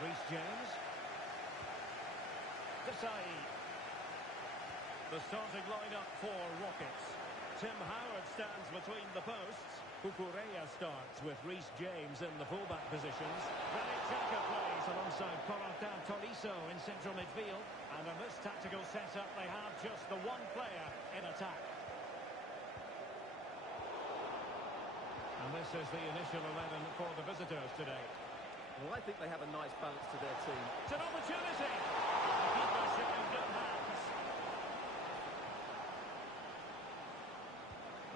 Reece James. Desai. The starting lineup for Rockets. Tim Howard stands between the posts. Kukureya starts with Reece James in the fullback positions. Granit Xhaka plays alongside Corentin Tolisso in central midfield. And in this tactical setup, they have just the one player in attack. And this is the initial 11 for the visitors today. Well, I think they have a nice balance to their team. It's an opportunity. The keeper showing good hands.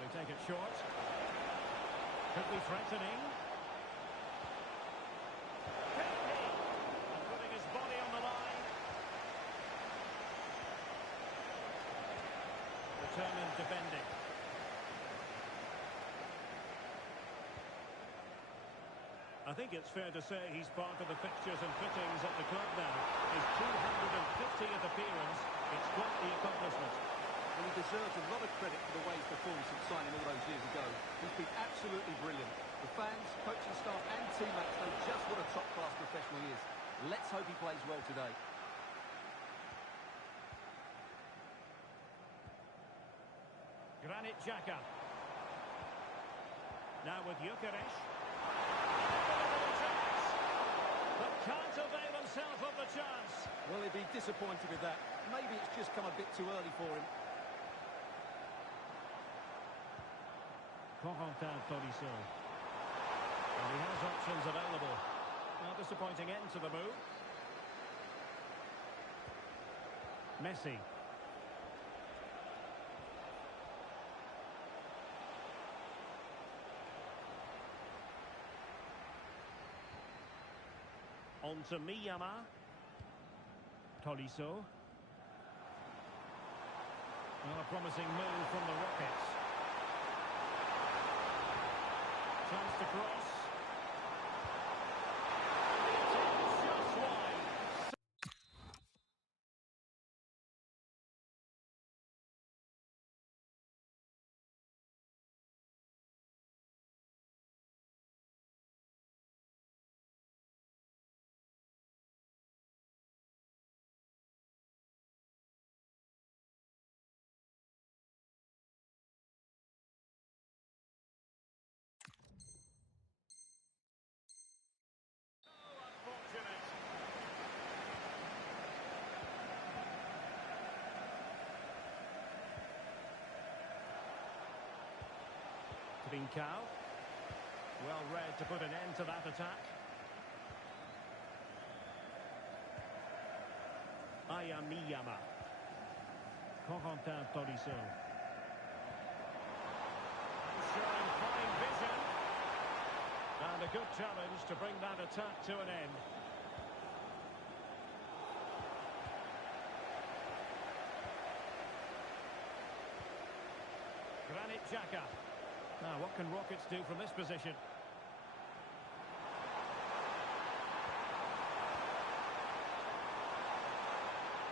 They take it short. Could be threatening. Kennedy. Putting his body on the line. Determined defending. I think it's fair to say he's part of the fixtures and fittings at the club now. His 250th appearance. It's quite the accomplishment. And he deserves a lot of credit for the way he's performed since signing all those years ago. He's been absolutely brilliant. The fans, coaching staff and teammates know just what a top-class professional he is. Let's hope he plays well today. Granit Xhaka. Now with Gyökeres. But can't avail himself of the chance. Well, he'd be disappointed with that. Maybe it's just come a bit too early for him. Corentin Tolisso. And he has options available. Now disappointing end to the move. Messi. On to Miyama. Tolisso. Well, a promising move from the Rockets. Chance to cross. And the attempt just wide. Trincao. Well read to put an end to that attack. Miyama. Corentin Tolisso. Showing fine vision. And a good challenge to bring that attack to an end. Granit Xhaka. Now, what can Rockets do from this position?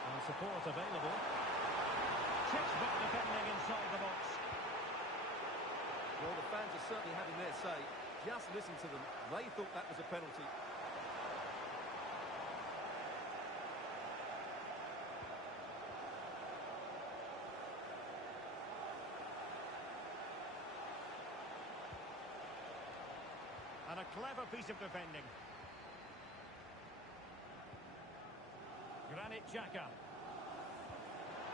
And support available. Textbook defending inside the box. Well, the fans are certainly having their say. Just listen to them. They thought that was a penalty. And a clever piece of defending. Granit Xhaka.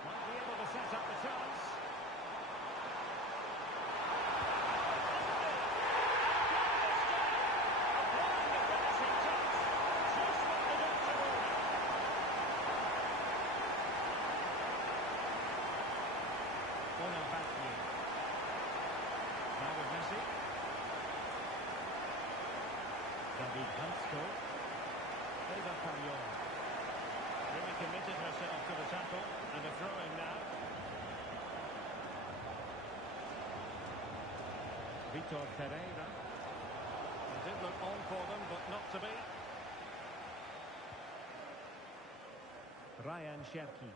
Might be able to set up the chance. Applying the finishing touch. Just what the doctor ordered. Bonaventure. Now with Messi. David Hansko. Eva Pagnon. Really committed herself to the tackle. And a throw-in now. Vitor Pereira. It did look on for them, but not to be. Ryan Cherki.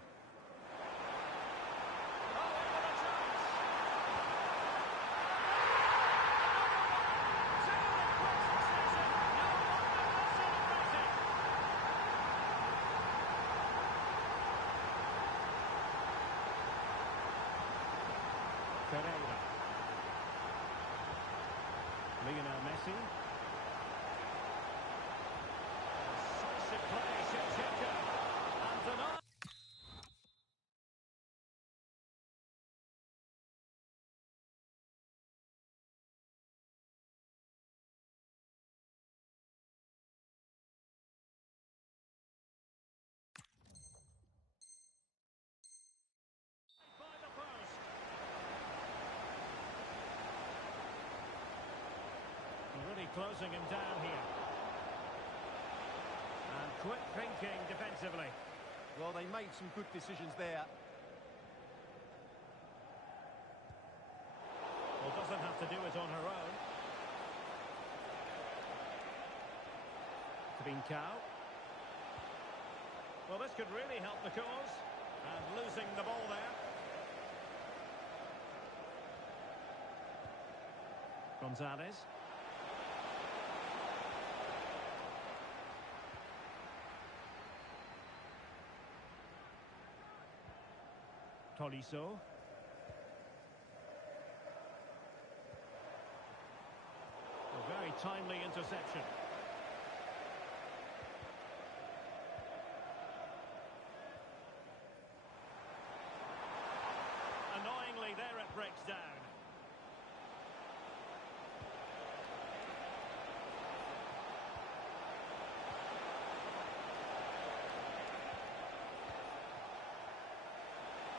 closing him down here. And quick thinking defensively. Well, they made some good decisions there. Well, doesn't have to do it on her own. Trincao. Well, this could really help the cause. And losing the ball there. Gonzalez. Tolisso. A very timely interception. Annoyingly, there it breaks down.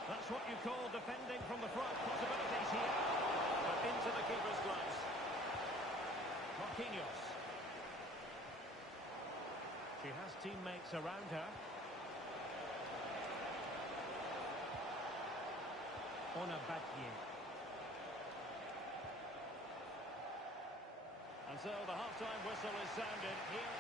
That's what you call defending from the front. Possibilities here. But into the keeper's gloves. Marquinhos. She has teammates around her. Onabatier. And so the half-time whistle is sounded here.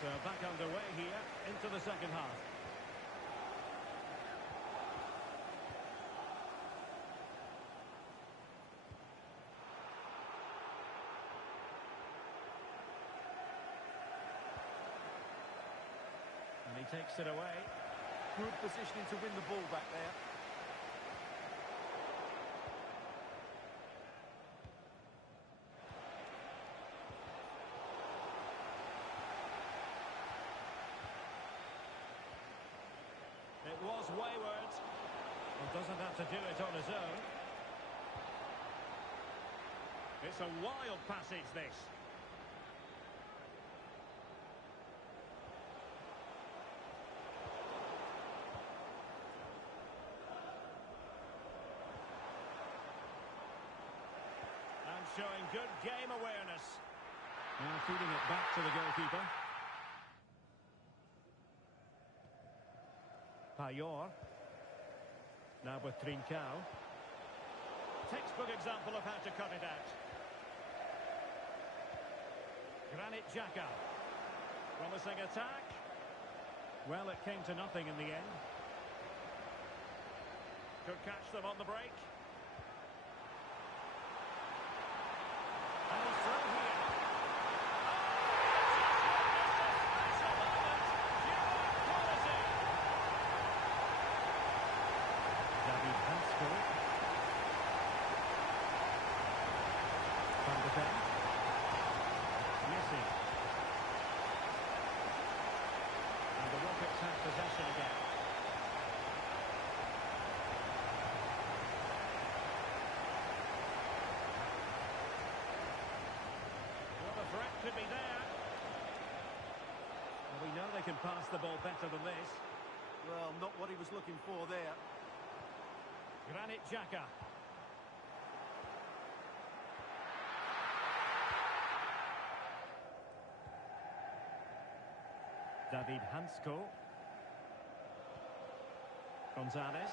So back underway here into the second half. And he takes it away. Good positioning to win the ball back there. It was wayward. Well, doesn't have to do it on his own. It's a wild passage, this. And showing good game awareness. Now feeding it back to the goalkeeper. Payor. Now with Trincao. Textbook example of how to cut it out. Granit Xhaka. Promising attack. Well, it came to nothing in the end. Could catch them on the break. And he's through here. Possession again. Well, the threat could be there. Well, we know they can pass the ball better than this. Well, not what he was looking for there. Granit Xhaka. David Hansko. Gonzalez.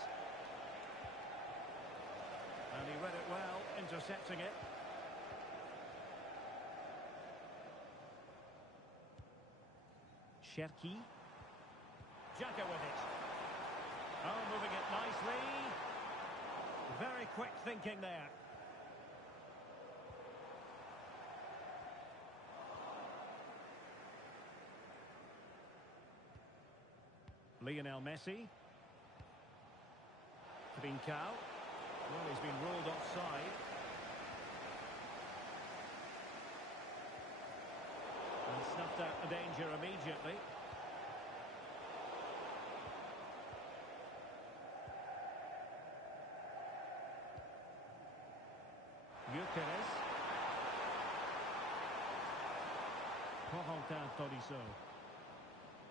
And he read it well, intercepting it. Cherki. Xhaka with it. Oh, moving it nicely. Very quick thinking there. Lionel Messi. Trincao. Well, he's been ruled offside. And snuffed out the danger immediately. Gyökeres. Corentin Tolisso.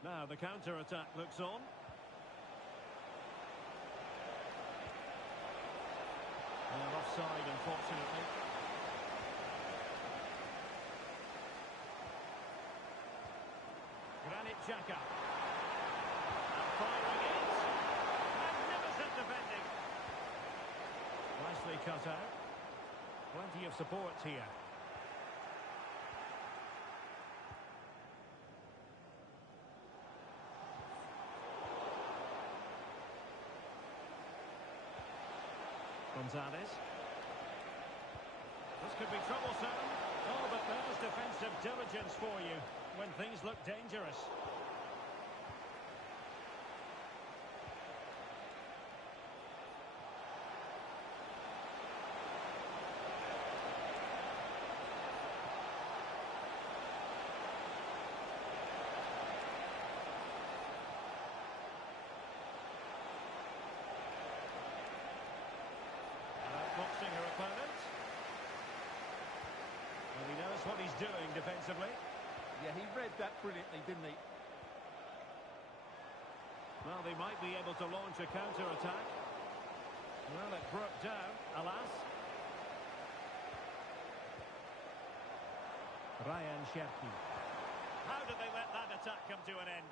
Now the counter-attack looks on. Offside, unfortunately. Granit Xhaka. And firing it. Magnificent defending. Nicely cut out. Plenty of support here. Gonzalez. This could be troublesome. Oh, but there's defensive diligence for you when things look dangerous. Boxing her opponent. Well, he knows what he's doing defensively. Yeah, he read that brilliantly, didn't he? Well, they might be able to launch a counter-attack. Well, it broke down, alas. Ryan Cherki. How did they let that attack come to an end?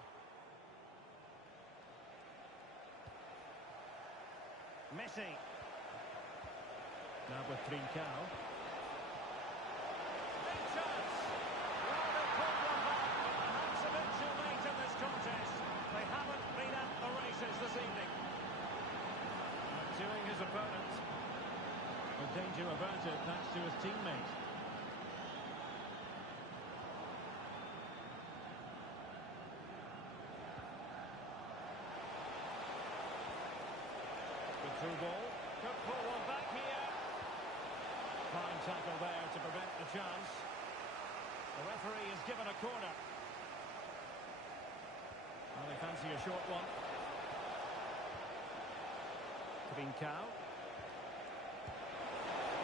Messi. Now with Trincao. Big chance! Well, they pulled one back, but perhaps a bit too late in this contest. They haven't been at the races this evening. Pursuing his opponent. Well, danger averted thanks to his teammate. Good through ball. Could pull one back here. Fine tackle there to prevent the chance. The referee has given a corner. Well, they fancy a short one. Trincao.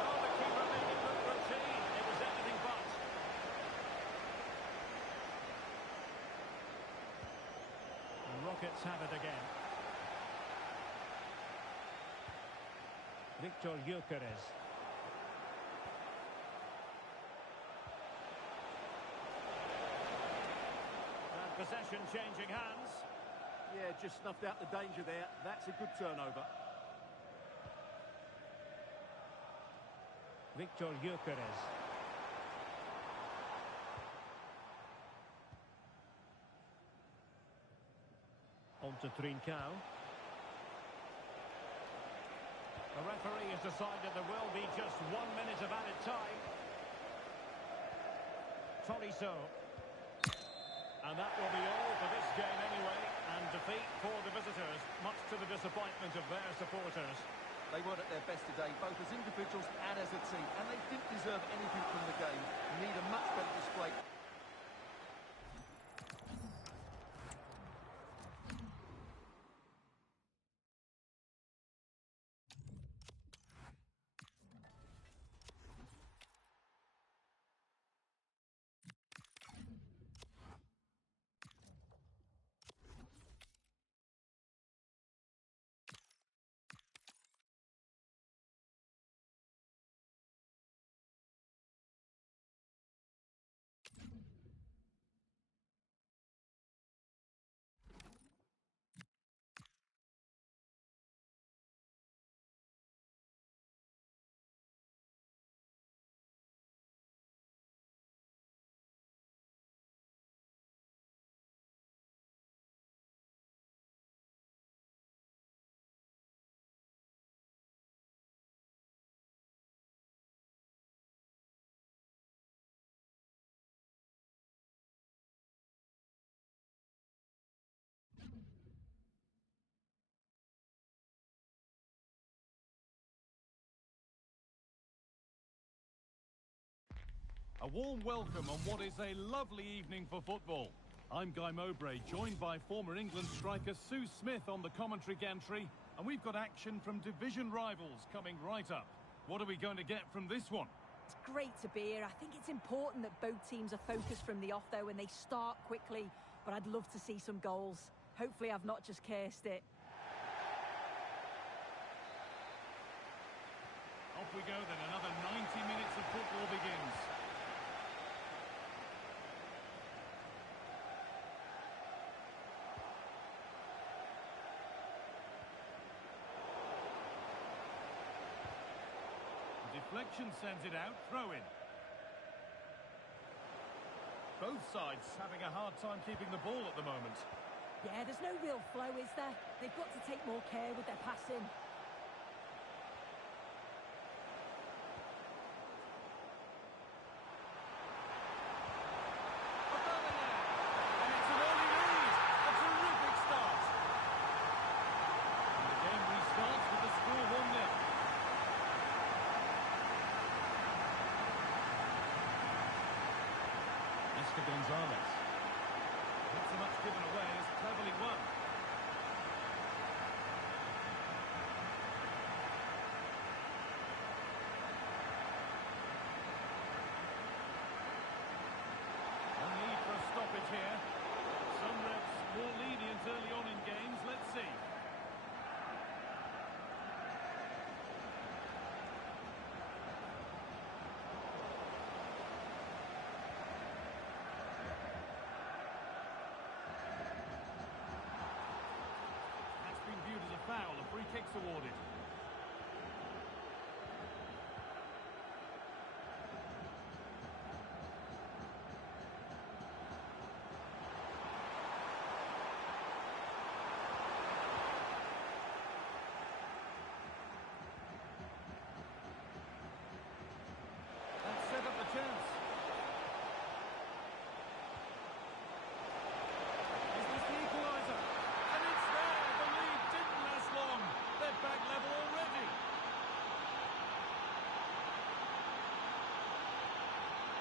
Oh, the keeper made it look routine. It was anything but. And Rockets have it again. Victor Gyökeres. And possession changing hands. Yeah, just snuffed out the danger there. That's a good turnover. Victor Gyökeres. On to Trincao. The referee has decided there will be just 1 minute of added time. Tolisso. And that will be all for this game anyway. And defeat for the visitors, much to the disappointment of their supporters. They weren't at their best today, both as individuals and as a team. And they didn't deserve anything from the game. Need a much better display. A warm welcome on what is a lovely evening for football. I'm Guy Mowbray, joined by former England striker Sue Smith on the commentary gantry, and we've got action from division rivals coming right up. What are we going to get from this one? It's great to be here. I think it's important that both teams are focused from the off, though, and they start quickly. but I'd love to see some goals. Hopefully I've not just cursed it. Off we go then, another 90 minutes of football begins. The deflection sends it out, throw in. Both sides having a hard time keeping the ball at the moment. Yeah, there's no real flow, is there? They've got to take more care with their passing. And it's an early lead. A terrific start. And the game restarts with the score 1-0. Mr. Gonzalez. Not so much given away as cleverly won. No need for a stoppage here. Some refs more lenient early on in games. Let's see. That's been viewed as a foul. A free kick's awarded. That set up the chance. Is this the equaliser? And it's there! The lead didn't last long. They're back level already.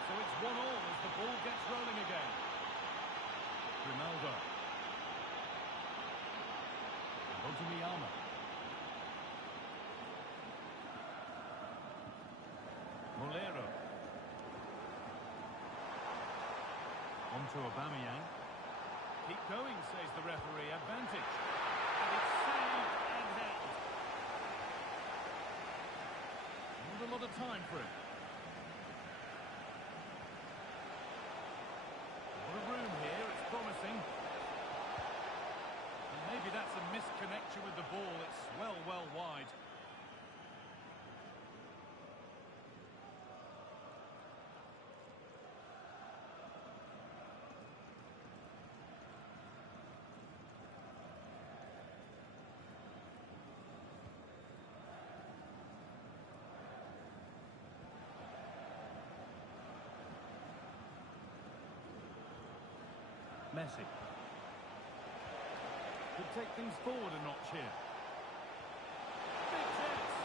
So it's 1-1 as the ball gets rolling again. Ronaldo. Botomiyama. Molero. On to Aubameyang. Keep going, says the referee. Advantage. And it's saved and held. Not a lot of time for him. A lot of room here. It's promising. And maybe that's a misconnection with the ball. It's well wide. Messi. Could take things forward a notch here. Big chance.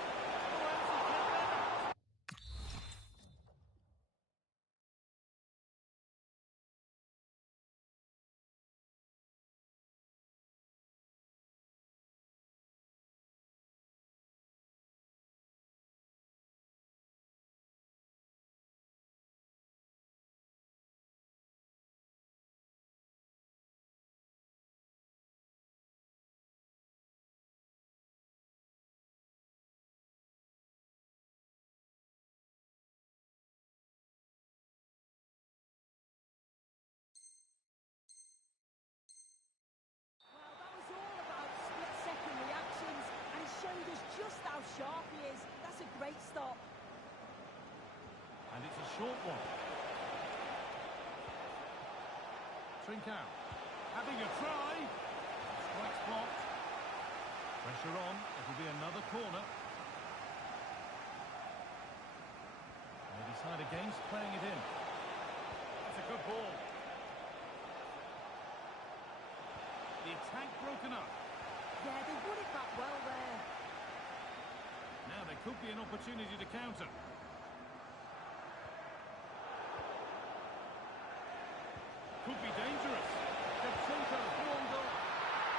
Oh, else he can't let it. Well, that was all about split-second reactions, and he showed us just how sharp he is. That's a great stop. And it's a short one. Trincao. Having a try. Strikes blocked. Pressure on. It'll be another corner. They decide against playing it in. That's a good ball. The attack broken up. Yeah, they won it back well there. Now there could be an opportunity to counter. Could be dangerous. Shevchenko through on goal.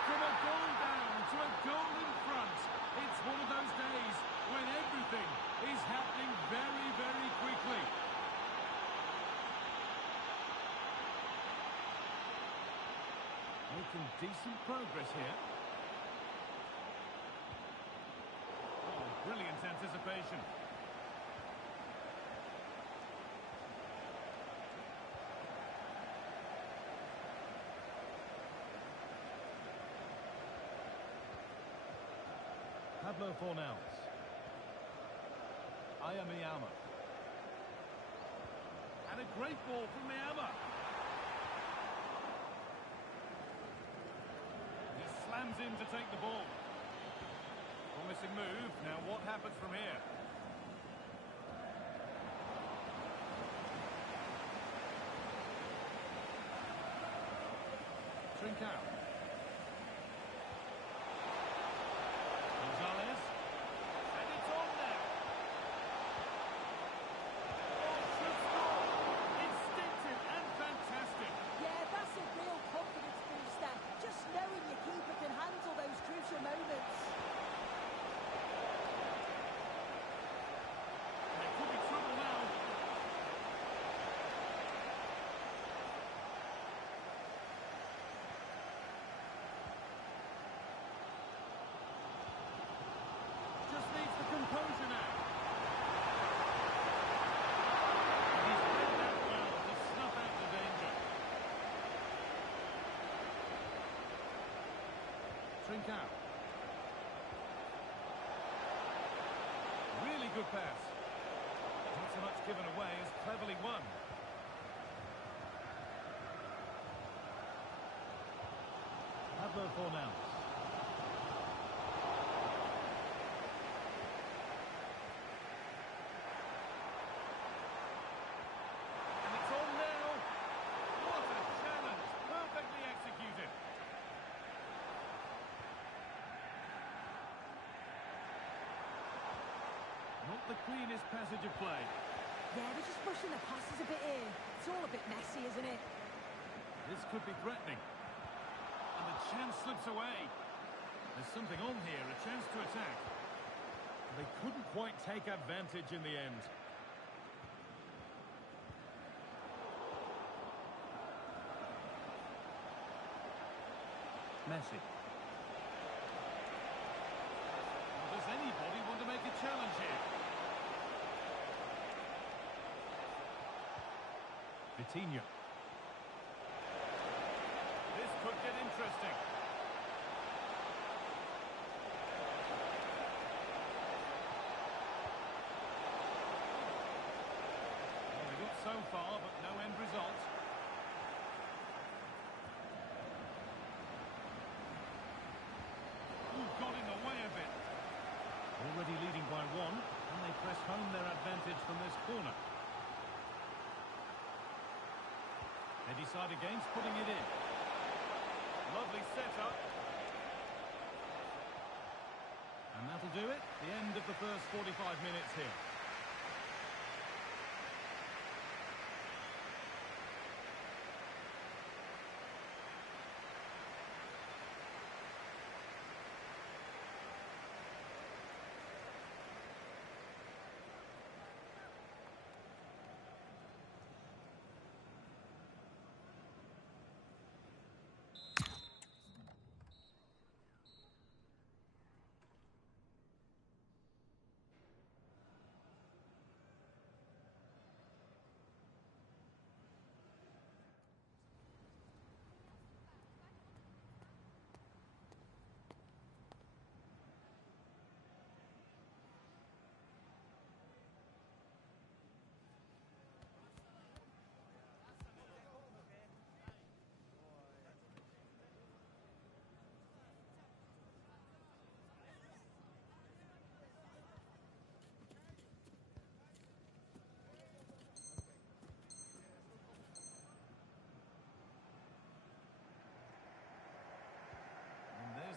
From a goal down to a goal in front. It's one of those days when everything is happening very quickly. some decent progress here. Oh, brilliant anticipation. Pablo Fornals. Ayamiyama. And a great ball from Miyama. He slams in to take the ball. Promising move. Now what happens from here? Trincao. Gonzalez. And it's on now. Oh, should score. Instinctive and fantastic. Yeah, that's a real confidence booster. Just knowing your keeper can handle those crucial moments. There could be trouble now. Just needs the composure now. And he's read that well to snuff out the danger. Trincao. Really good pass. Not so much given away as cleverly won. Pablo Fornals. And it's on now. What a challenge. Perfectly executed. Not the cleanest passage of play. Yeah, they're just pushing the passes a bit here. It's all a bit messy, isn't it? This could be threatening. And the chance slips away. There's something on here, a chance to attack. They couldn't quite take advantage in the end. Messi. Well, does anybody want to make a challenge here? Vitinha. This could get interesting. Well, they got so far, but no end result. Ooh, got in the way a bit. Already leading by one, and they press home their advantage from this corner. They decide against putting it in. Lovely setup. And that'll do it. The end of the first 45 minutes here.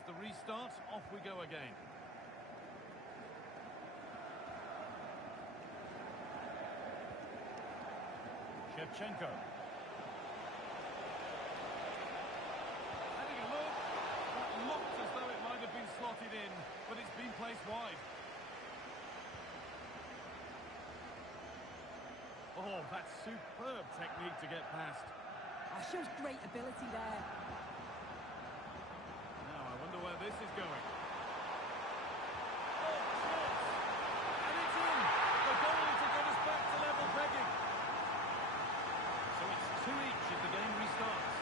The restart, off we go again. Shevchenko. Having a look. That looked as though it might have been slotted in, but it's been placed wide. Oh, that's superb technique to get past. Shows great ability there. this is going. Oh, shot! And it's in! The goal to get us back to level pegging. So it's 2 each as the game restarts.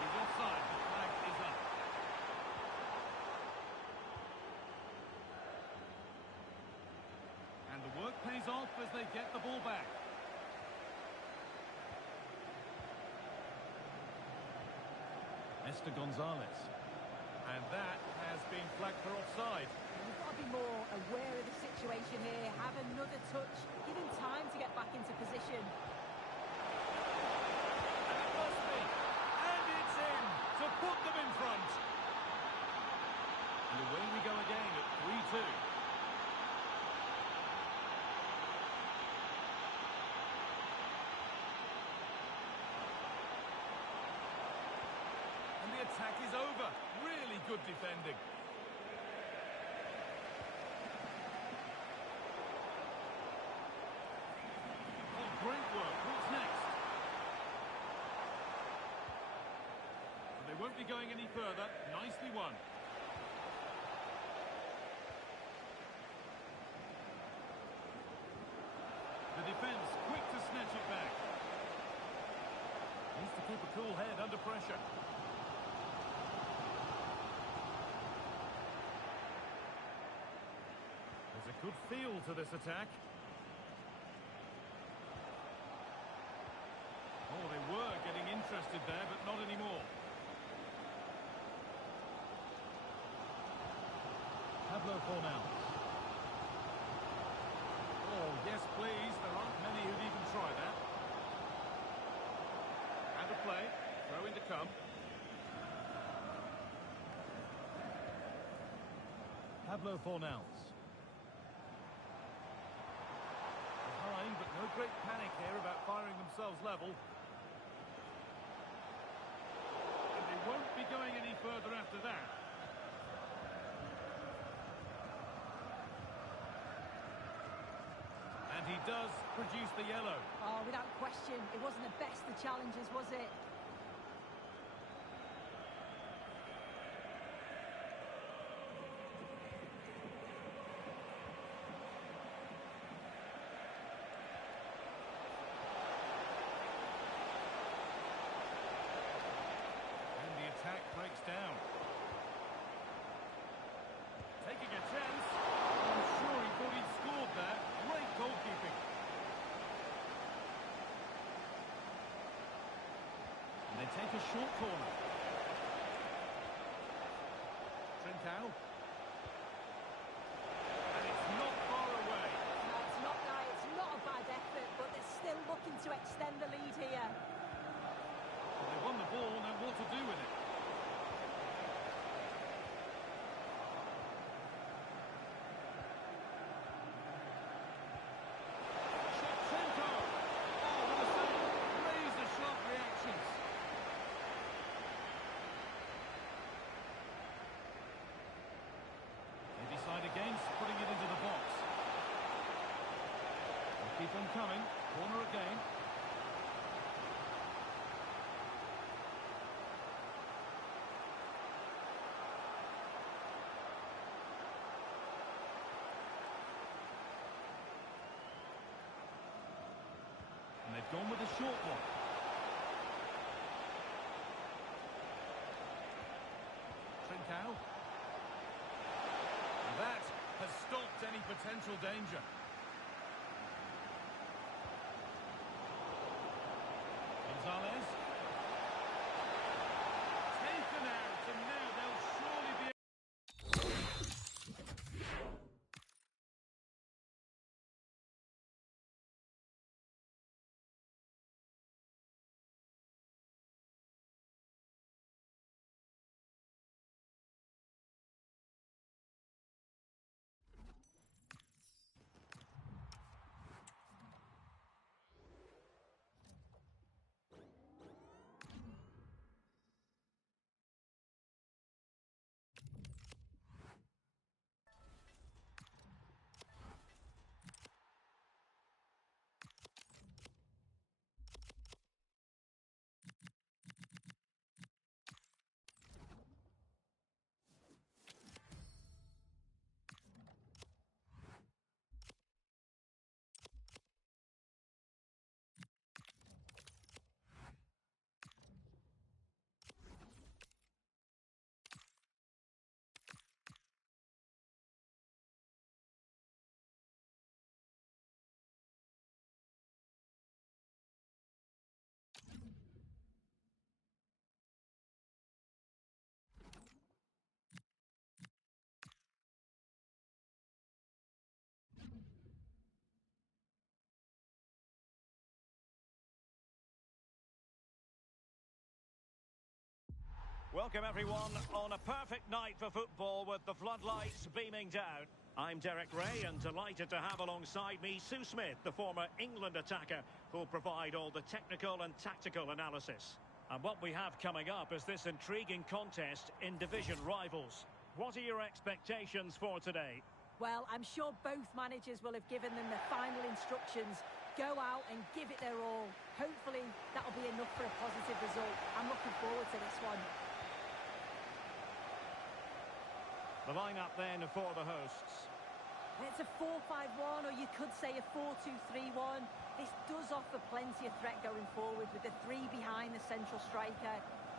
He's offside, the flag is up. And the work pays off as they get the ball back. Esther Gonzalez. And that has been flagged for offside. You've got to be more aware of the situation here. Have another touch. Give him time to get back into position. And it must be. And it's in to put them in front. And away we go again at 3-2. And the attack is over. Really good defending. Oh, great work. What's next? They won't be going any further. Nicely won. The defence quick to snatch it back. Needs to keep a cool head under pressure. There's a good feel to this attack. Oh, they were getting interested there, but not anymore. Pablo Fornals. Oh, yes, please. There aren't many who'd even try that. And a play. Throw in to come. Pablo Fornals. Behind, but no great panic here about firing themselves level. And they won't be going any further after that. And he does produce the yellow. Oh, without question, it wasn't the best of challenges, was it? And the attack breaks down. Taking a chance. I'm sure he thought he'd scored there. Great goalkeeping. And they take a short corner. Trincao. And it's not far away. No, it's not that. It's not a bad effort, but they're still looking to extend the lead here. Well, they won the ball, now what to do with it? Shevchenko! Oh, what a save! Razor-sharp reactions. They decide against putting it into the box. They'll keep on coming. Corner again. And they've gone with a short one. Trincao. And that has stopped any potential danger. Gonzalez. Taken out, and now they'll surely be... Welcome everyone on a perfect night for football with the floodlights beaming down. I'm Derek Ray and delighted to have alongside me Sue Smith, the former England attacker, who'll provide all the technical and tactical analysis. And what we have coming up is this intriguing contest in division rivals. What are your expectations for today? Well, I'm sure both managers will have given them the final instructions. Go out and give it their all. Hopefully that'll be enough for a positive result. I'm looking forward to this one. The lineup then for the hosts. It's a 4-5-1, or you could say a 4-2-3-1. This does offer plenty of threat going forward with the three behind the central striker.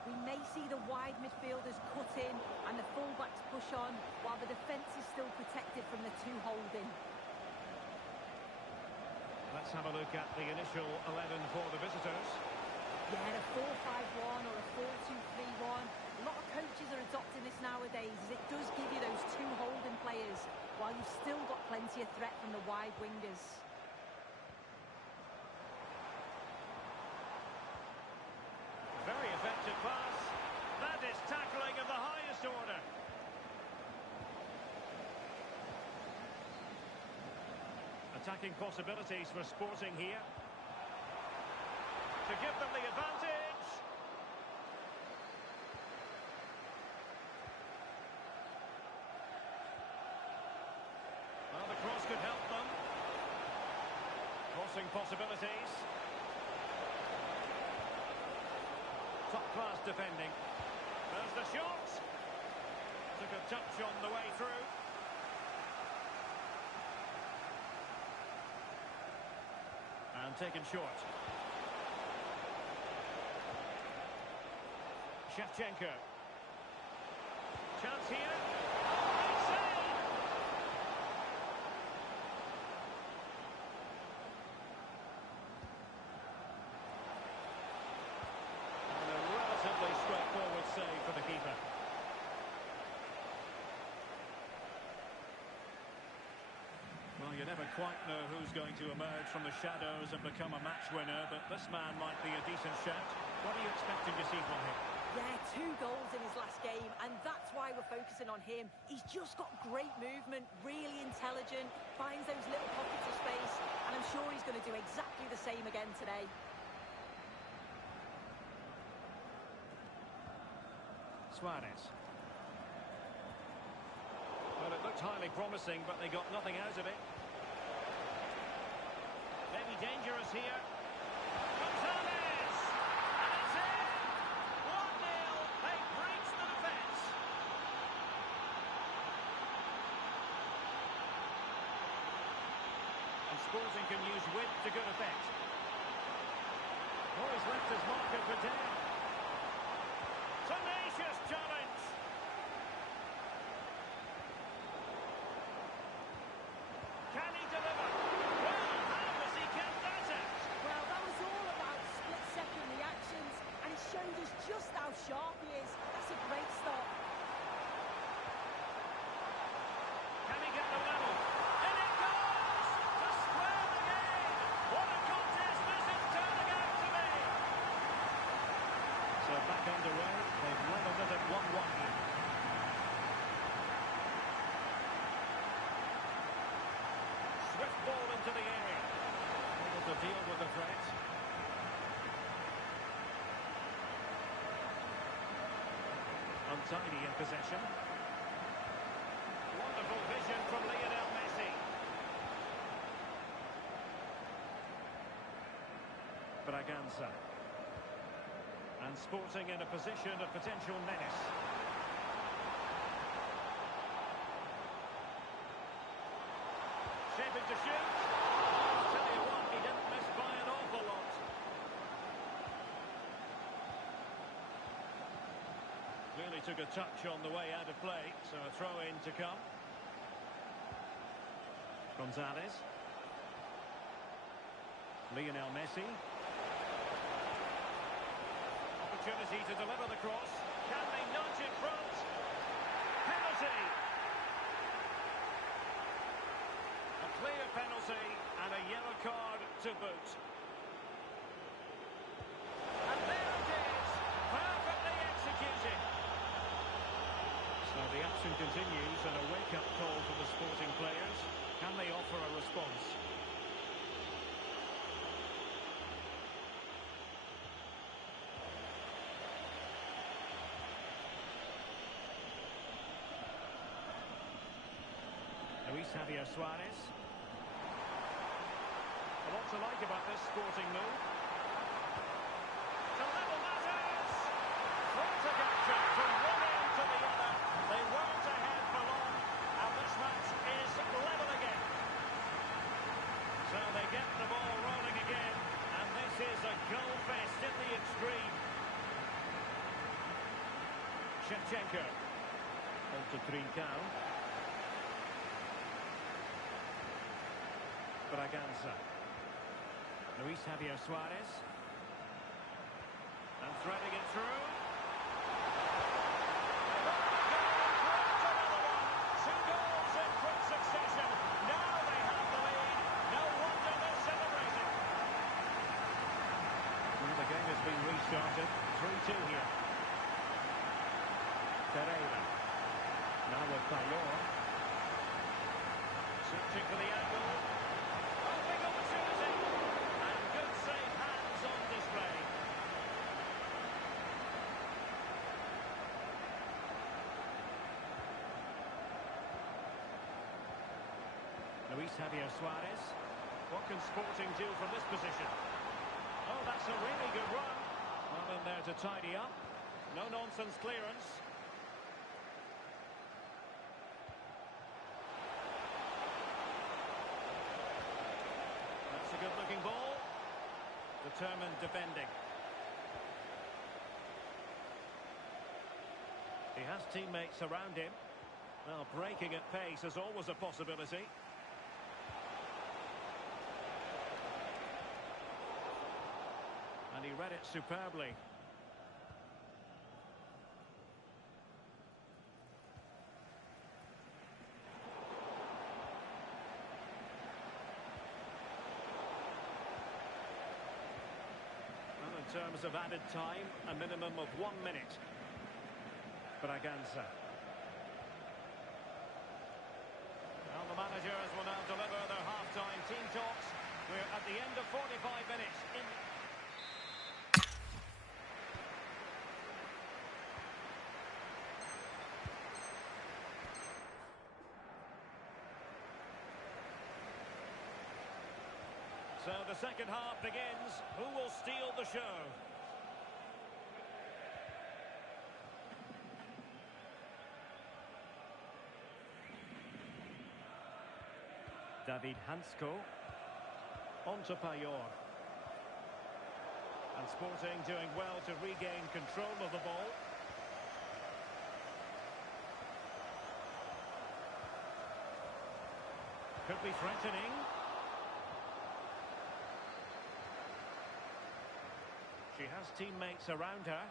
We may see the wide midfielders cut in and the fullbacks push on, while the defence is still protected from the two holding. Let's have a look at the initial 11 for the visitors. Yeah, a 4-5-1 or a 4-2-3-1. A lot of coaches are adopting this nowadays, as it does give you those two holding players, while you've still got plenty of threat from the wide wingers. Very effective pass. That is tackling of the highest order. Attacking possibilities for Sporting here. To give them the advantage. Well, the cross could help them. Crossing possibilities. Top-class defending. There's the shot. Took a touch on the way through. And taken short. Shevchenko. Chance here. Great save! And a relatively straightforward save for the keeper. Well, you never quite know who's going to emerge from the shadows and become a match winner, but this man might be a decent shout. What are you expecting to see from him? Yeah, 2 goals in his last game, and that's why we're focusing on him. He's just got great movement, really intelligent, finds those little pockets of space, and I'm sure he's going to do exactly the same again today. Suarez. Well, it looked highly promising, but they got nothing out of it. Maybe dangerous here. Gonzalez! And it's in! 1-0. They breach the defence. And Sporting can use width to good effect. Oh, he's left his marker for dead. Tenacious challenge. Can he deliver? Well, how does he get that out? Well, that was all about split-second reactions, and he showed us just how sharp he is. That's a great start. Can he get the level? And it goes! To square the game! What a contest this is turning out to be! So back underway, they've levelled it at 1-1 here. Swift ball into the area. Able to deal with the threat. Untidy in possession. Wonderful vision from Lionel Messi. Braganza. And Sporting in a position of potential menace. Shaping to shoot. I'll tell you what, he didn't miss by an awful lot. Clearly took a touch on the way out of play, so a throw-in to come. Gonzalez. Lionel Messi. Opportunity to deliver the cross. Can they nudge in front? Penalty! A clear penalty and a yellow card to boot. And there it is! Perfectly executed. continues and a wake-up call for the Sporting players. Can they offer a response? Luis Javier Suarez. A lot to like about this Sporting move. To level matters! Front action from one end to the other. They weren't ahead for long, and this match is level again. So they get the ball rolling again, and this is a goal fest in the extreme. Shevchenko. On to Trincao. Braganza. Luis Javier Suarez. And threading it through. Another one. 2 goals in quick succession. Now they have the lead. No wonder they're celebrating. Well, the game has been restarted. 3-2 here. Pereira. Now with Payor. Searching for the angle. Big opportunity. And good safe hands on display. Luis Javier Suarez. What can Sporting do from this position? Oh, that's a really good run. Well in there to tidy up. No-nonsense clearance. That's a good-looking ball. Determined defending. He has teammates around him. Well, breaking at pace is always a possibility. And he read it superbly. Well, in terms of added time, a minimum of 1 minute. Braganza. Well, the managers will now deliver their half-time team talks. We're at the end of 45 minutes. So the second half begins. Who will steal the show? David Hansko. On to Payor. And Sporting doing well to regain control of the ball. Could be threatening. She has teammates around her.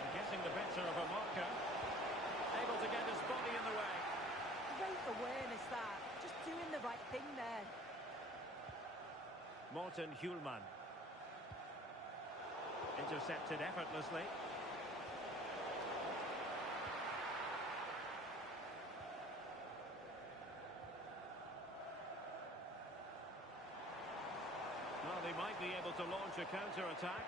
And getting the better of a marker. Able to get his body in the way. Great awareness that. Just doing the right thing there. Morten Hjulman. Intercepted effortlessly. Well, they might be able to launch a counter-attack.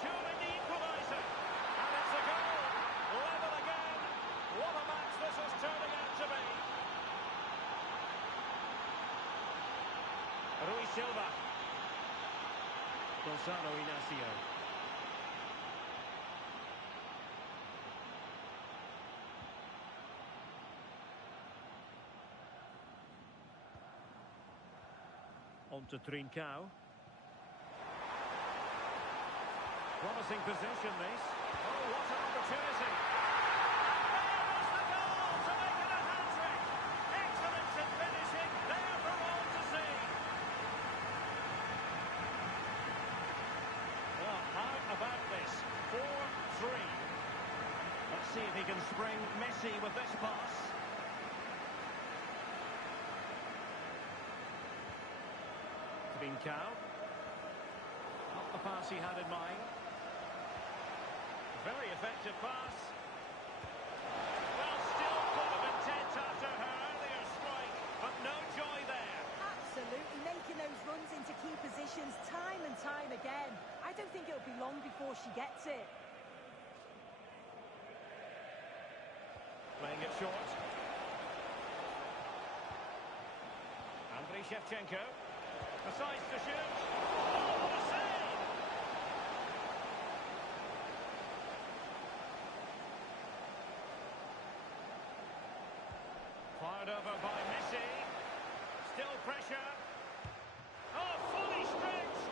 Surely the equaliser. And it's a goal. Level again. What a match this is turning out to be. Rui Silva. Gonzalo Inacio. On to Trincao. Promising position, this. Oh, what an opportunity. And there is the goal to make it a hat-trick. Excellence in finishing, there for all to see. Well, how about this? 4-3. Let's see if he can spring Messi with this pass. Trincao. the pass he had in mind. Very effective pass. Well, still full of intent after her earlier strike, but no joy there. Absolutely, making those runs into key positions time and time again. I don't think it'll be long before she gets it. Playing it short. Andriy Shevchenko decides to shoot. Oh, what a save! Fired over by Messi. Still pressure. Oh, fully stretched.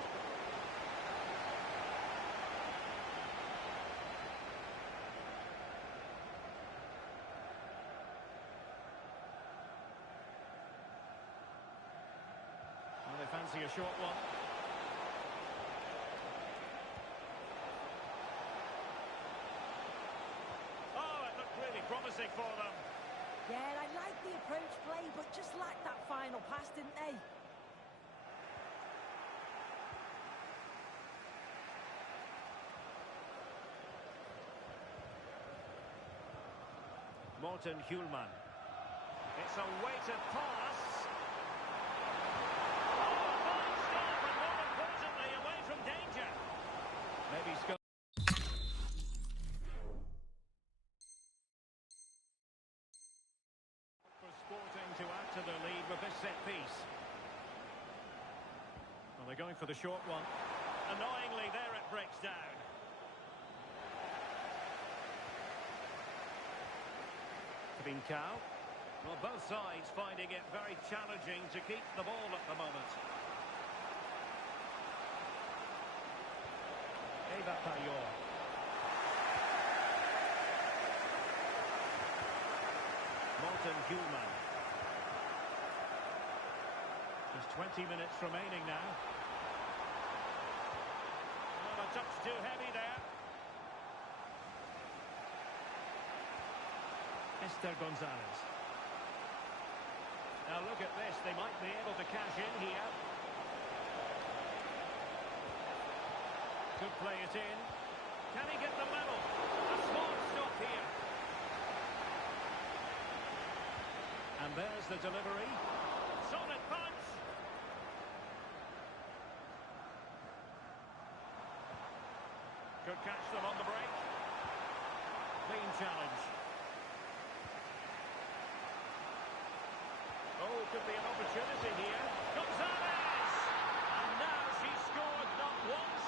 Well, they fancy a short one. Oh, it looked really promising for them. Yeah, I like the approach play, but just lacked that final pass, didn't they? Morten Hjulman. It's a weighted pass. Oh, a fine stop, and more importantly, away from danger. Maybe score. For Sporting to add to their lead with this set piece. Well, they're going for the short one. Annoyingly, there it breaks down. Trincao. Well, both sides finding it very challenging to keep the ball at the moment. Eva Payot. Morten Hjulman. Just 20 minutes remaining now. Well, a touch too heavy there. Esther Gonzalez. Now look at this, they might be able to cash in here. Could play it in. Can he get the level? A smart stop here. And there's the delivery. Solid punch. Could catch them on the break. Clean challenge. Oh, could be an opportunity here. Gonzalez! And now she's scored not once.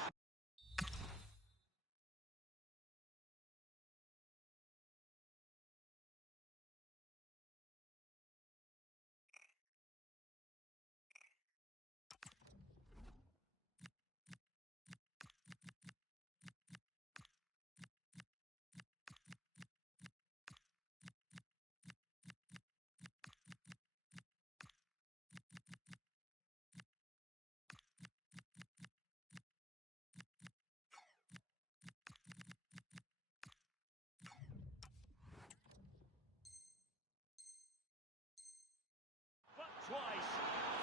Twice,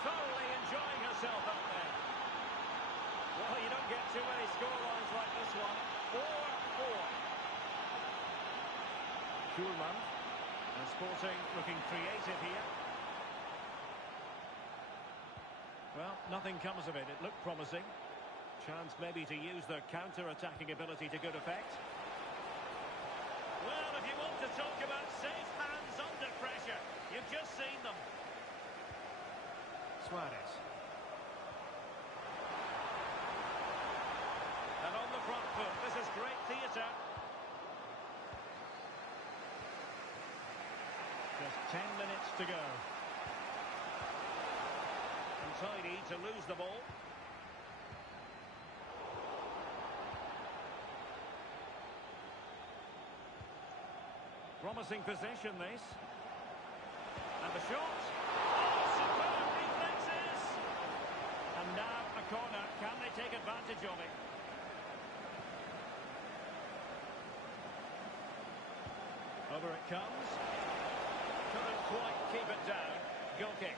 thoroughly enjoying herself out there. Well, you don't get too many scorelines like this one. 4-4. Hjulman. And Sporting looking creative here. Well, nothing comes of it. It looked promising. Chance maybe to use their counter-attacking ability to good effect. Well, if you want to talk about safe hands under pressure, you've just seen them. Suarez. And on the front foot, this is great theatre. Just 10 minutes to go. Untidy to lose the ball. Promising possession, this. And the shot. Oh, superb reflexes! And now a corner. Can they take advantage of it? Over it comes. Couldn't quite keep it down. Goal kick.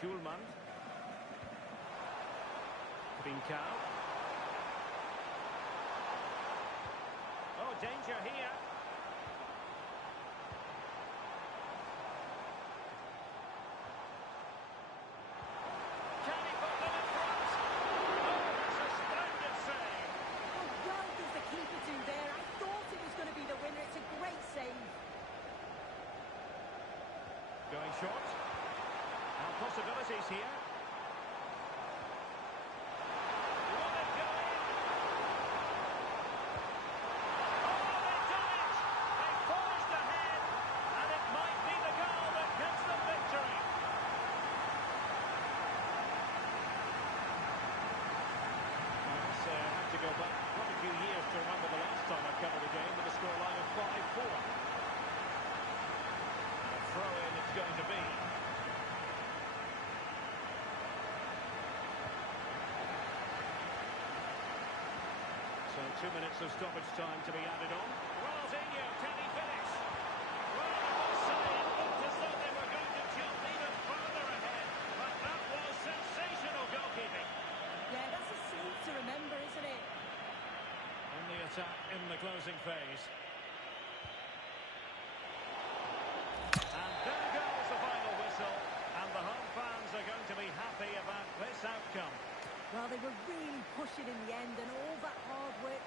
Schulman. Trincao. Oh, danger here. Can he put them in front? Oh, that's a splendid save. How well does the keeper do there? I thought it was going to be the winner. It's a great save. Going short. Now possibilities here. Will it go in? Oh, they've done it! They forged ahead, and it might be the goal that gives them victory. I have to go back quite a few years to remember the last time I covered a game with a scoreline of 5-4. And a throw-in it's going to be. So 2 minutes of stoppage time to be added on. Ronaldinho, can he finish? Well, I must say, it looked as though they were going to jump even further ahead. But that was sensational goalkeeping. Yeah, that's a save to remember, isn't it? On the attack in the closing phase. And there goes the final whistle. And the home fans are going to be happy about this outcome. Well, they were really pushing in the end, and all that hard work